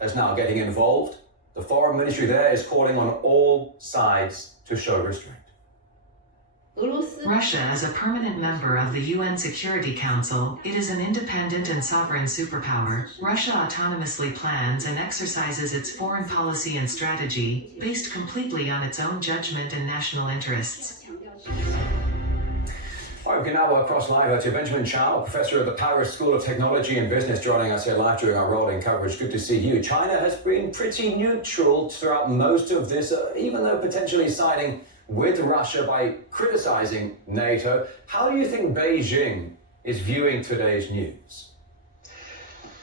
is now getting involved. The foreign ministry there is calling on all sides to show restraint. Russia is a permanent member of the UN Security Council. It is an independent and sovereign superpower. Russia autonomously plans and exercises its foreign policy and strategy, based completely on its own judgment and national interests. All right, we can now cross live to Benjamin Chao, professor of the Paris School of Technology and Business, joining us here live during our rolling coverage. Good to see you. China has been pretty neutral throughout most of this, even though potentially siding with Russia by criticizing NATO. How do you think Beijing is viewing today's news?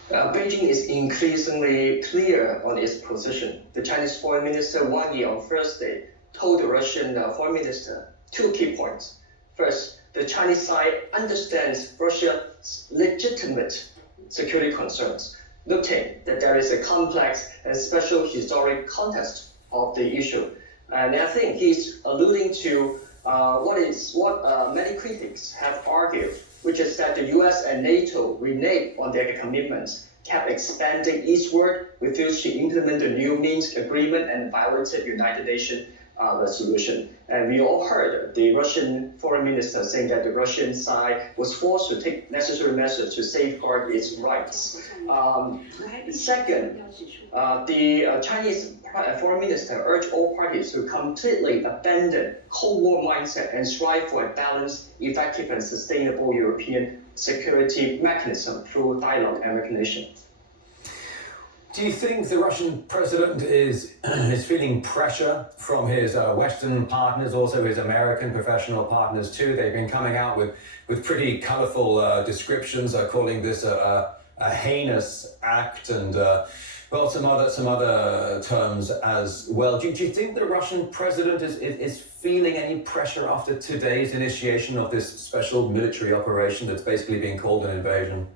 Beijing is increasingly clear on its position. The Chinese Foreign Minister Wang Yi on Thursday told the Russian Foreign Minister two key points. First, the Chinese side understands Russia's legitimate security concerns, noting that there is a complex and special historic context of the issue. And I think he's alluding to what many critics have argued, which is that the US and NATO reneged on their commitments, kept expanding eastward, refused to implement the new Minsk agreement, and violated United Nations resolution. And we all heard the Russian foreign minister saying that the Russian side was forced to take necessary measures to safeguard its rights. Second, the Chinese foreign minister urged all parties to completely abandon Cold War mindset and strive for a balanced, effective, and sustainable European security mechanism through dialogue and recognition. Do you think the Russian president is feeling pressure from his Western partners, also his American professional partners too? They've been coming out with pretty colorful descriptions, calling this a heinous act, and well, some other terms as well. Do you think the Russian president is feeling any pressure after today's initiation of this special military operation that's basically being called an invasion?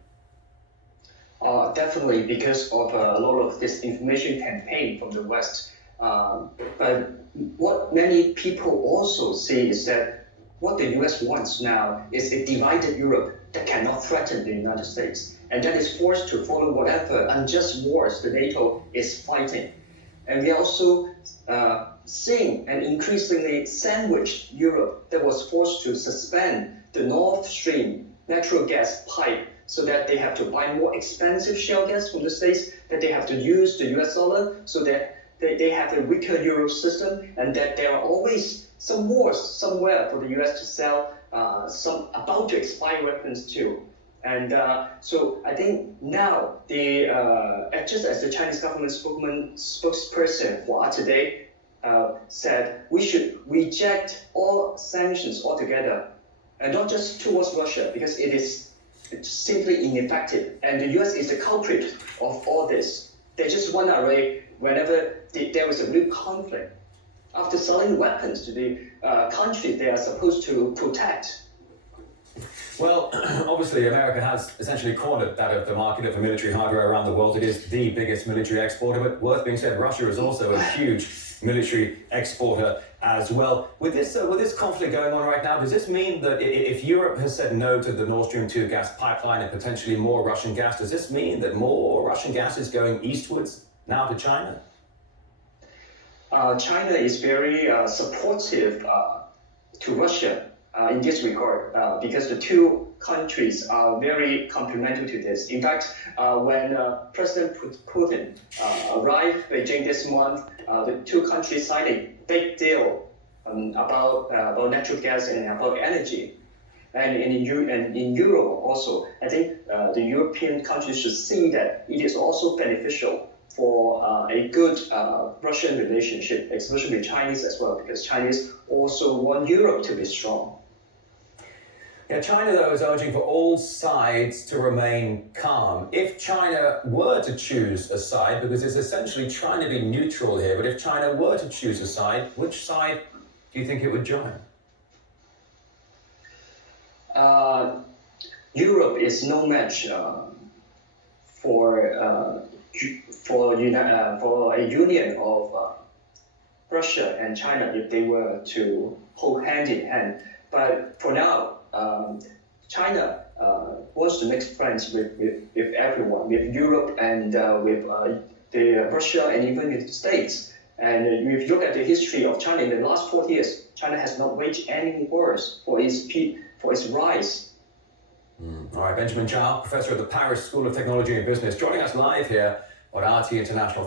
Definitely, because of a lot of disinformation campaign from the West. But what many people also see is that what the US wants now is a divided Europe that cannot threaten the United States, and that is forced to follow whatever unjust wars the NATO is fighting. And we are also seeing an increasingly sandwiched Europe that was forced to suspend the Nord Stream natural gas pipe, so that they have to buy more expensive shale gas from the States, that they have to use the US dollar, so that they have a weaker Euro system, and that there are always some wars somewhere for the US to sell some about to expire weapons too. And so I think now, just as the Chinese government spokesperson for today said, we should reject all sanctions altogether, and not just towards Russia, because it's simply ineffective. And the US is the culprit of all this. They just run away whenever there is a real conflict, after selling weapons to the country they are supposed to protect. Well, obviously, America has essentially cornered that of the market of military hardware around the world. It is the biggest military exporter, but worth being said, Russia is also a huge military exporter as well. With this conflict going on right now, does this mean that if Europe has said no to the Nord Stream 2 gas pipeline and potentially more Russian gas, does this mean that more Russian gas is going eastwards now to China? China is very supportive to Russia in this regard, because the two countries are very complementary to this. In fact, when President Putin arrived in Beijing this month, the two countries signed a big deal about natural gas and about energy. And in Europe also, I think the European countries should see that it is also beneficial for a good Russian relationship, especially with Chinese as well, because Chinese also want Europe to be strong. Yeah, China, though, is urging for all sides to remain calm. If China were to choose a side, because it's essentially trying to be neutral here, but if China were to choose a side, which side do you think it would join? Europe is no match for a union of Russia and China if they were to hold hand in hand. But for now, China wants to make friends with everyone, with Europe and with Russia and even the States. And if you look at the history of China in the last 40 years, China has not waged any wars for its rise. All right, Benjamin Zhao, professor at the Paris School of Technology and Business, joining us live here on RT International.